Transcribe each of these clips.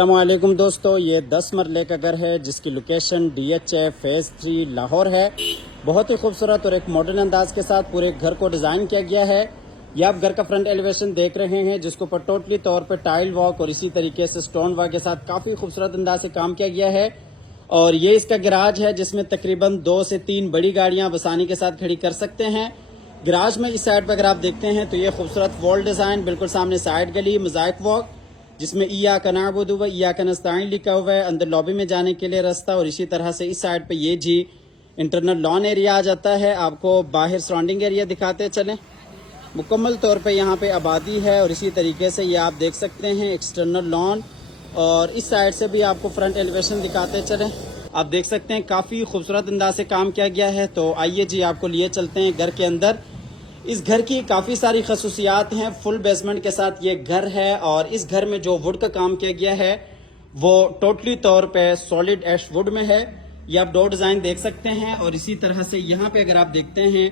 अस्सलाम वालेकुम दोस्तों, ये 10 मरले का घर है जिसकी लोकेशन DHA फेज़ 3 लाहौर है। बहुत ही खूबसूरत और एक मॉडर्न अंदाज के साथ पूरे घर को डिज़ाइन किया गया है। ये आप घर का फ्रंट एलिवेशन देख रहे हैं जिसके ऊपर टोटली तौर पर टाइल वॉक और इसी तरीके से स्टोन वर्क के साथ काफ़ी खूबसूरत अंदाज से काम किया गया है। और ये इसका गराज है जिसमें तकरीबन 2 से 3 बड़ी गाड़ियाँ आसानी के साथ खड़ी कर सकते हैं। गराज में इस साइड पर अगर आप देखते हैं तो ये खूबसूरत वॉल डिज़ाइन, बिल्कुल सामने साइड गली, मोज़ाइक वॉक जिसमें इय्याका नअबुदु व इय्याका नस्तईन लिखा हुआ है। अंदर लॉबी में जाने के लिए रास्ता और इसी तरह से इस साइड पे ये जी इंटरनल लॉन एरिया आ जाता है। आपको बाहर सराउंडिंग एरिया दिखाते चलें। मुकम्मल तौर पे यहाँ पे आबादी है और इसी तरीके से ये आप देख सकते हैं एक्सटर्नल लॉन। और इस साइड से भी आपको फ्रंट एलिवेशन दिखाते चलें। आप देख सकते हैं काफ़ी खूबसूरत अंदाज से काम किया गया है। तो आइए जी आपको लिए चलते हैं घर के अंदर। इस घर की काफ़ी सारी खसूसियात हैं। फुल बेसमेंट के साथ ये घर है और इस घर में जो वुड का काम किया गया है वो टोटली तौर पे सॉलिड एश वुड में है। ये आप डोर डिज़ाइन देख सकते हैं। और इसी तरह से यहाँ पे अगर आप देखते हैं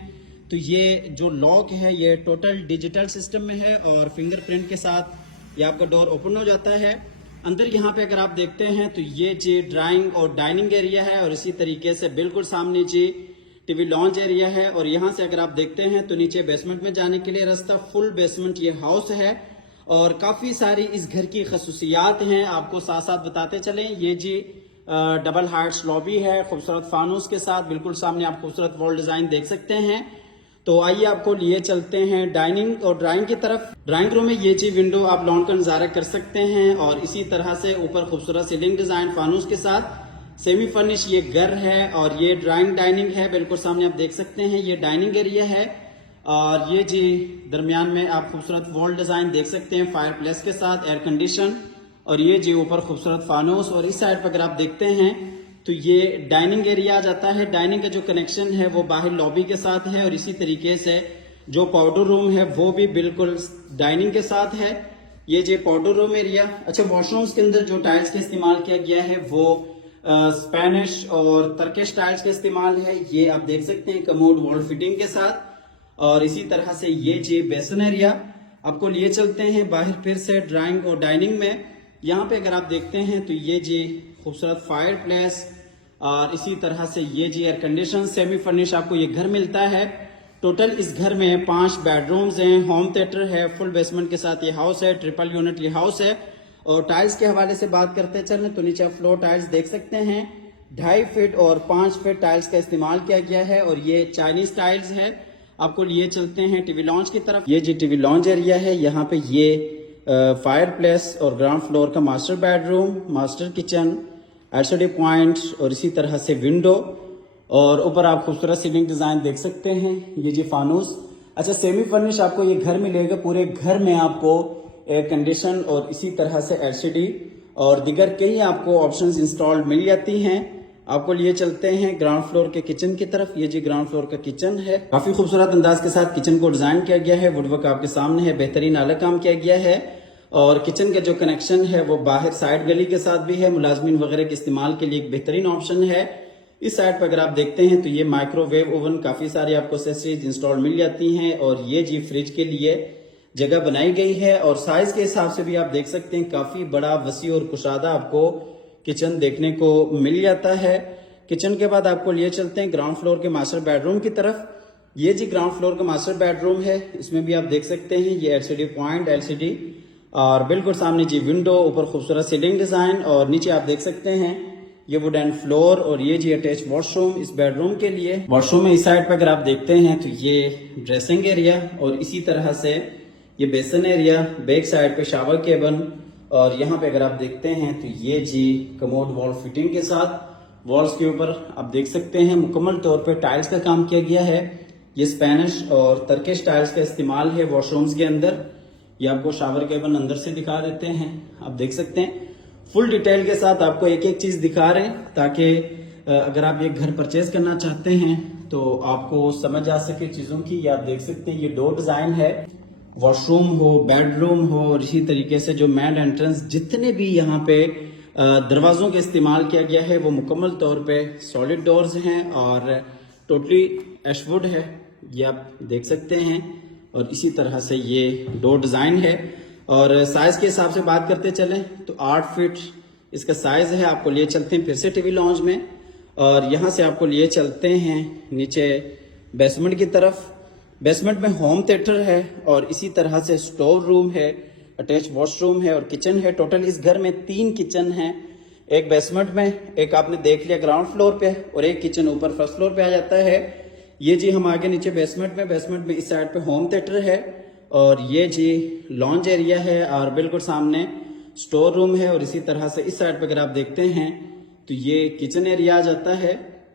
तो ये जो लॉक है ये टोटल डिजिटल सिस्टम में है और फिंगरप्रिंट के साथ ये आपका डोर ओपन हो जाता है। अंदर यहाँ पे अगर आप देखते हैं तो ये जी ड्राइंग और डाइनिंग एरिया है और इसी तरीके से बिल्कुल सामने जी टीवी लॉन्च एरिया है। और यहाँ से अगर आप देखते हैं तो नीचे बेसमेंट में जाने के लिए रास्ता। फुल बेसमेंट ये हाउस है और काफ़ी सारी इस घर की खसूसियात हैं, आपको साथ साथ बताते चलें। ये जी डबल हार्ट्स लॉबी है खूबसूरत फानूस के साथ। बिल्कुल सामने आप खूबसूरत वॉल डिज़ाइन देख सकते हैं। तो आइए आपको लिए चलते हैं डाइनिंग और ड्राइंग की तरफ। ड्राइंग रूम में ये जी विंडो आप लॉन का नज़ारा कर सकते हैं और इसी तरह से ऊपर खूबसूरत सीलिंग डिज़ाइन फानूस के साथ सेमी फर्निश ये घर है। और ये ड्राइंग डाइनिंग है, बिल्कुल सामने आप देख सकते हैं ये डाइनिंग एरिया है। और ये जी दरमियान में आप खूबसूरत वॉल डिज़ाइन देख सकते हैं फायर प्लेस के साथ, एयर कंडीशन। और ये जी ऊपर खूबसूरत फानूस। और इस साइड पर अगर आप देखते हैं तो ये डाइनिंग एरिया आ जाता है। डाइनिंग का जो कनेक्शन है वो बाहर लॉबी के साथ है और इसी तरीके से जो पाउडर रूम है वो भी बिल्कुल डाइनिंग के साथ है। ये जी पाउडर रूम एरिया। अच्छा, वॉशरूम्स के अंदर जो टाइल्स का इस्तेमाल किया गया है वो स्पेनिश और टर्किश टाइल्स का इस्तेमाल है। ये आप देख सकते हैं कमोड वॉल फिटिंग के साथ। और इसी तरह से ये जी बेसन एरिया आपको लिए चलते हैं बाहर फिर से ड्राइंग और डाइनिंग में। यहाँ पे अगर आप देखते हैं तो ये जी खूबसूरत फायर प्लेस और इसी तरह से ये जी एयर कंडीशन सेमी फर्निश आपको ये घर मिलता है। टोटल इस घर में 5 बेडरूम्स हैं, होम थिएटर है, फुल बेसमेंट के साथ ये हाउस है, ट्रिपल यूनिट ये हाउस है। और टाइल्स के हवाले से बात करते चलें तो नीचे फ्लोर टाइल्स देख सकते हैं 2.5 फीट और 5 फीट टाइल्स का इस्तेमाल किया गया है और ये चाइनीज टाइल्स है। आपको लिए चलते हैं टीवी लॉन्च की तरफ। ये जी टीवी लॉन्च एरिया है। यहाँ पे ये फायर प्लेस और ग्राउंड फ्लोर का master bedroom, master kitchen, LCD point और इसी तरह से विंडो। और ऊपर आप खूबसूरत सीलिंग डिजाइन देख सकते हैं। ये जी फानूस। अच्छा, सेमी फर्निश आपको ये घर मिलेगा। पूरे घर में आपको एयर कंडीशन और इसी तरह से एलसीडी और दिगर कई आपको ऑप्शंस इंस्टॉल्ड मिल जाती हैं। आपको लिए चलते हैं ग्राउंड फ्लोर के किचन की तरफ। ये जी ग्राउंड फ्लोर का किचन है। काफी खूबसूरत अंदाज के साथ किचन को डिजाइन किया गया है। वुडवर्क आपके सामने है, बेहतरीन आला काम किया गया है। और किचन का जो कनेक्शन है वो बाहर साइड गली के साथ भी है। मुलाजमीन वगैरह के इस्तेमाल के लिए एक बेहतरीन ऑप्शन है। इस साइड पर अगर आप देखते हैं तो ये माइक्रोवेव ओवन, काफी सारी आपको एक्सेसरीज इंस्टॉल मिल जाती हैं। और ये जी फ्रिज के लिए जगह बनाई गई है। और साइज के हिसाब से भी आप देख सकते हैं काफी बड़ा, वसी और कुशादा आपको किचन देखने को मिल जाता है। किचन के बाद आपको लिए चलते हैं ग्राउंड फ्लोर के मास्टर बेडरूम की तरफ। ये जी ग्राउंड फ्लोर का मास्टर बेडरूम है। इसमें भी आप देख सकते हैं ये एलसीडी पॉइंट, एलसीडी और बिल्कुल सामने जी विंडो, ऊपर खूबसूरत सीलिंग डिजाइन और नीचे आप देख सकते हैं ये वुडन फ्लोर। और ये जी अटैच वॉशरूम इस बेडरूम के लिए। वॉशरूम में इस साइड पर अगर आप देखते हैं तो ये ड्रेसिंग एरिया और इसी तरह से ये बेसन एरिया, बैक साइड पे शावर केबन। और यहाँ पे अगर आप देखते हैं तो ये जी कमोड वॉल फिटिंग के साथ। वॉल्स के ऊपर आप देख सकते हैं मुकम्मल तौर पे टाइल्स का काम किया गया है। ये स्पेनिश और टर्किश टाइल्स का इस्तेमाल है वॉशरूम्स के अंदर। ये आपको शावर केबन अंदर से दिखा देते हैं। आप देख सकते हैं फुल डिटेल के साथ आपको एक एक चीज दिखा रहे हैं ताकि अगर आप ये घर परचेज करना चाहते हैं तो आपको समझ आ सके चीजों की। ये आप देख सकते हैं ये डोर डिजाइन है। वॉशरूम हो, बेडरूम हो और इसी तरीके से जो मेन एंट्रेंस, जितने भी यहाँ पे दरवाजों का इस्तेमाल किया गया है वो मुकम्मल तौर पे सॉलिड डोर्स हैं और टोटली एशवुड है। ये आप देख सकते हैं। और इसी तरह से ये डोर डिजाइन है। और साइज के हिसाब से बात करते चलें तो 8 फीट इसका साइज है। आपको लिए चलते हैं फिर से टीवी लॉन्ज में, और यहाँ से आपको लिए चलते हैं नीचे बेसमेंट की तरफ। बेसमेंट में होम थिएटर है और इसी तरह से स्टोर रूम है, अटैच वॉशरूम है और किचन है। टोटल इस घर में 3 किचन हैं, एक बेसमेंट में, एक आपने देख लिया ग्राउंड फ्लोर पे, और एक किचन ऊपर फर्स्ट फ्लोर पे आ जाता है। ये जी हम आगे नीचे बेसमेंट में इस साइड पे होम थिएटर है, और ये जी लॉन्ज एरिया है, और बिल्कुल सामने स्टोर रूम है। और इसी तरह से इस साइड पे अगर आप देखते हैं तो ये किचन एरिया आ जाता है।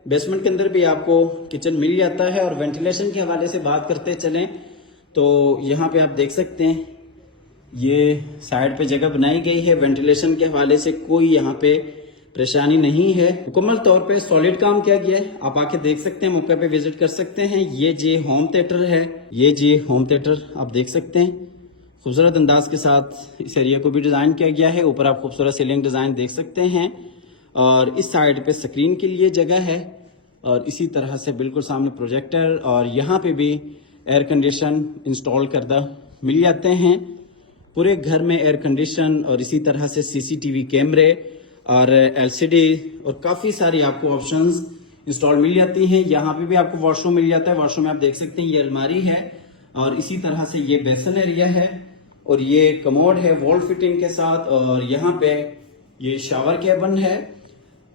बेसमेंट के अंदर भी आपको किचन मिल जाता है। और वेंटिलेशन के हवाले से बात करते चलें तो यहाँ पे आप देख सकते हैं ये साइड पे जगह बनाई गई है। वेंटिलेशन के हवाले से कोई यहाँ पे परेशानी नहीं है। मुकम्मल तौर पे सॉलिड काम किया गया है। आप आके देख सकते हैं, मौके पे विजिट कर सकते हैं। ये जी होम थिएटर है, ये जी होम थिएटर आप देख सकते हैं। खूबसूरत अंदाज के साथ इस एरिया को भी डिजाइन किया गया है। ऊपर आप खूबसूरत सीलिंग डिजाइन देख सकते हैं, और इस साइड पे स्क्रीन के लिए जगह है, और इसी तरह से बिल्कुल सामने प्रोजेक्टर, और यहाँ पे भी एयर कंडीशन इंस्टॉल करदा मिल जाते हैं। पूरे घर में एयर कंडीशन और इसी तरह से सीसीटीवी कैमरे और एलसीडी और काफ़ी सारी आपको ऑप्शंस इंस्टॉल मिल जाती हैं। यहाँ पे भी आपको वॉशरूम मिल जाता है। वॉशरूम में आप देख सकते हैं ये अलमारी है, और इसी तरह से ये बेसन एरिया है, और ये कमोड है वॉल फिटिंग के साथ, और यहाँ पे ये शावर कैबिन है।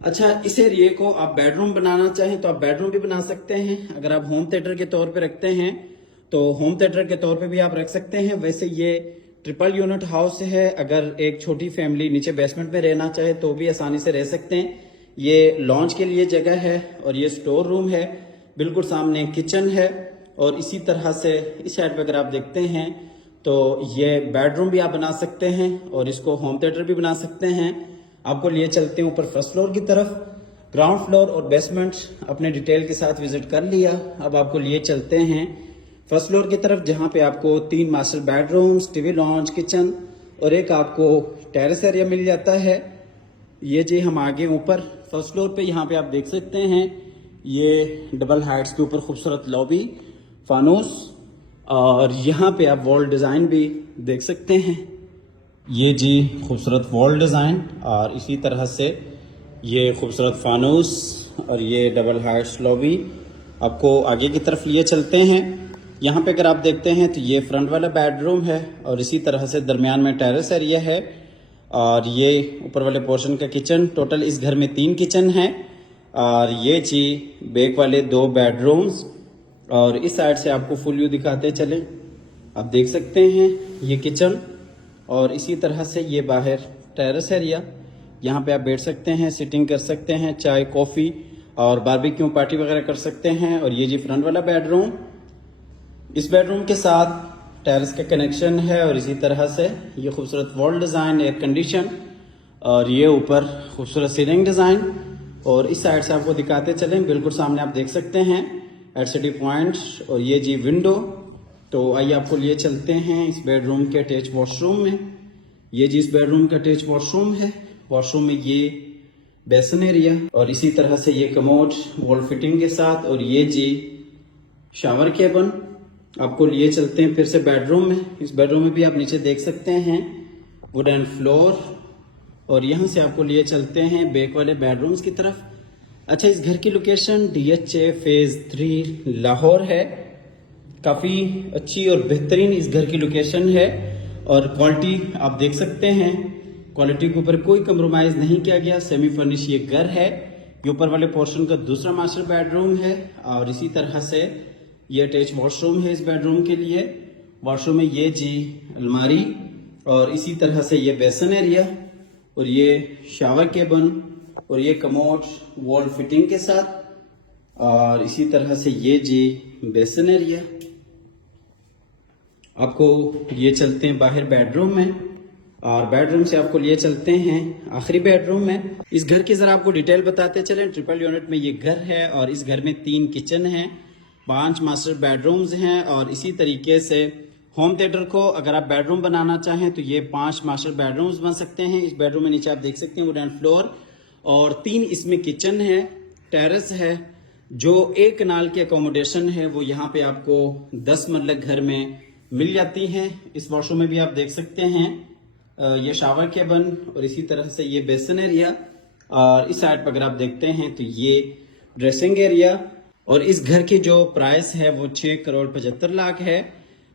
अच्छा, इस एरिया को आप बेडरूम बनाना चाहें तो आप बेडरूम भी बना सकते हैं। अगर आप होम थिएटर के तौर पे रखते हैं तो होम थिएटर के तौर पे भी आप रख सकते हैं। वैसे ये ट्रिपल यूनिट हाउस है। अगर एक छोटी फैमिली नीचे बेसमेंट में रहना चाहे तो भी आसानी से रह सकते हैं। ये लॉन्च के लिए जगह है, और ये स्टोर रूम है, बिल्कुल सामने किचन है, और इसी तरह से इस साइड पे अगर आप देखते हैं तो ये बेडरूम भी आप बना सकते हैं, और इसको होम थिएटर भी बना सकते हैं। आपको लिए चलते हैं ऊपर फर्स्ट फ्लोर की तरफ। ग्राउंड फ्लोर और बेसमेंट अपने डिटेल के साथ विजिट कर लिया। अब आपको लिए चलते हैं फर्स्ट फ्लोर की तरफ, जहां पे आपको 3 master bedrooms, TV launch, kitchen और एक आपको टेरेस एरिया मिल जाता है। ये जी हम आगे ऊपर फर्स्ट फ्लोर पे यहाँ पे आप देख सकते हैं ये डबल हाइट्स के ऊपर खूबसूरत लॉबी, फानूस, और यहाँ पे आप वॉल डिज़ाइन भी देख सकते हैं। ये जी खूबसूरत वॉल डिज़ाइन, और इसी तरह से ये खूबसूरत फानूस और ये डबल हाइट्स लॉबी। आपको आगे की तरफ लिए चलते हैं। यहाँ पे अगर आप देखते हैं तो ये फ्रंट वाला बेडरूम है, और इसी तरह से दरमियान में टेरेस एरिया है, और ये ऊपर वाले पोर्शन का किचन। टोटल इस घर में 3 किचन हैं, और ये जी बैक वाले 2 बेडरूम्स, और इस साइड से आपको फुल व्यू दिखाते चले। आप देख सकते हैं ये किचन, और इसी तरह से ये बाहर टेरेस एरिया। यहाँ पे आप बैठ सकते हैं, सिटिंग कर सकते हैं, चाय कॉफ़ी और बारबेक्यू पार्टी वगैरह कर सकते हैं। और ये जी फ्रंट वाला बेडरूम, इस बेडरूम के साथ टेरेस का कनेक्शन है, और इसी तरह से ये खूबसूरत वॉल डिज़ाइन, एयर कंडीशन, और ये ऊपर खूबसूरत सीलिंग डिज़ाइन। और इस साइड से आपको दिखाते चलें, बिल्कुल सामने आप देख सकते हैं एलसीडी पॉइंट, और ये जी विंडो। तो आइए आपको लिए चलते हैं इस बेडरूम के अटैच वॉशरूम में। ये जी इस बेडरूम का अटैच वॉशरूम है। वॉशरूम में ये बेसन एरिया, और इसी तरह से ये कमोड वॉल फिटिंग के साथ, और ये जी शावर कैबिन। आपको लिए चलते हैं फिर से बेडरूम में। इस बेडरूम में भी आप नीचे देख सकते हैं वुडन फ्लोर, और यहाँ से आपको लिए चलते हैं बैक वाले बेडरूम्स की तरफ। अच्छा, इस घर की लोकेशन DHA फेज 3 लाहौर है। काफ़ी अच्छी और बेहतरीन इस घर की लोकेशन है, और क्वालिटी आप देख सकते हैं, क्वालिटी के ऊपर कोई कंप्रोमाइज़ नहीं किया गया। सेमी फर्निश ये घर है। ये ऊपर वाले पोर्शन का दूसरा मास्टर बेडरूम है, और इसी तरह से ये अटैच वॉशरूम है इस बेडरूम के लिए। वॉशरूम में ये जी अलमारी, और इसी तरह से ये बेसन एरिया, और ये शावर कैबिन, और ये कमोड वॉल फिटिंग के साथ, और इसी तरह से ये जी बेसन एरिया। आपको ये चलते हैं बाहर बेडरूम में, और बेडरूम से आपको लिए चलते हैं आखिरी बेडरूम में। इस घर की जरा आपको डिटेल बताते चलें। ट्रिपल यूनिट में ये घर है, और इस घर में 3 किचन हैं, 5 मास्टर बेडरूम्स हैं, और इसी तरीके से होम थिएटर को अगर आप बेडरूम बनाना चाहें तो ये 5 मास्टर बेडरूम्स बन सकते हैं। इस बेडरूम में नीचे आप देख सकते हैं वुडन फ्लोर, और 3 इसमें किचन है, टेरेस है। जो 1 कनाल की अकोमोडेशन है वो यहाँ पे आपको 10 मरला घर में मिल जाती हैं। इस वॉशरूम में भी आप देख सकते हैं ये शावर केबिन और इसी तरह से ये बेसिन एरिया, और इस साइड पर अगर आप देखते हैं तो ये ड्रेसिंग एरिया। और इस घर की जो प्राइस है वो 6,75,00,000 है।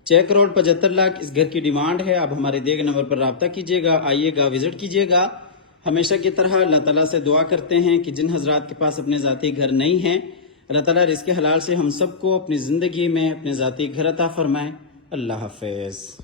6,75,00,000 इस घर की डिमांड है। आप हमारे दिए गए नंबर पर रब्ता कीजिएगा, आइएगा, विजिट कीजिएगा। हमेशा की तरह अल्लाह ताला से दुआ करते हैं कि जिन हजरात के पास अपने ज़ाती घर नहीं हैं, अल्लाह ताला रिज़्क़ हलाल से हम सबको अपनी ज़िंदगी में अपने ज़ाती घर अता फरमाए। अल्लाह हाफ़िज़।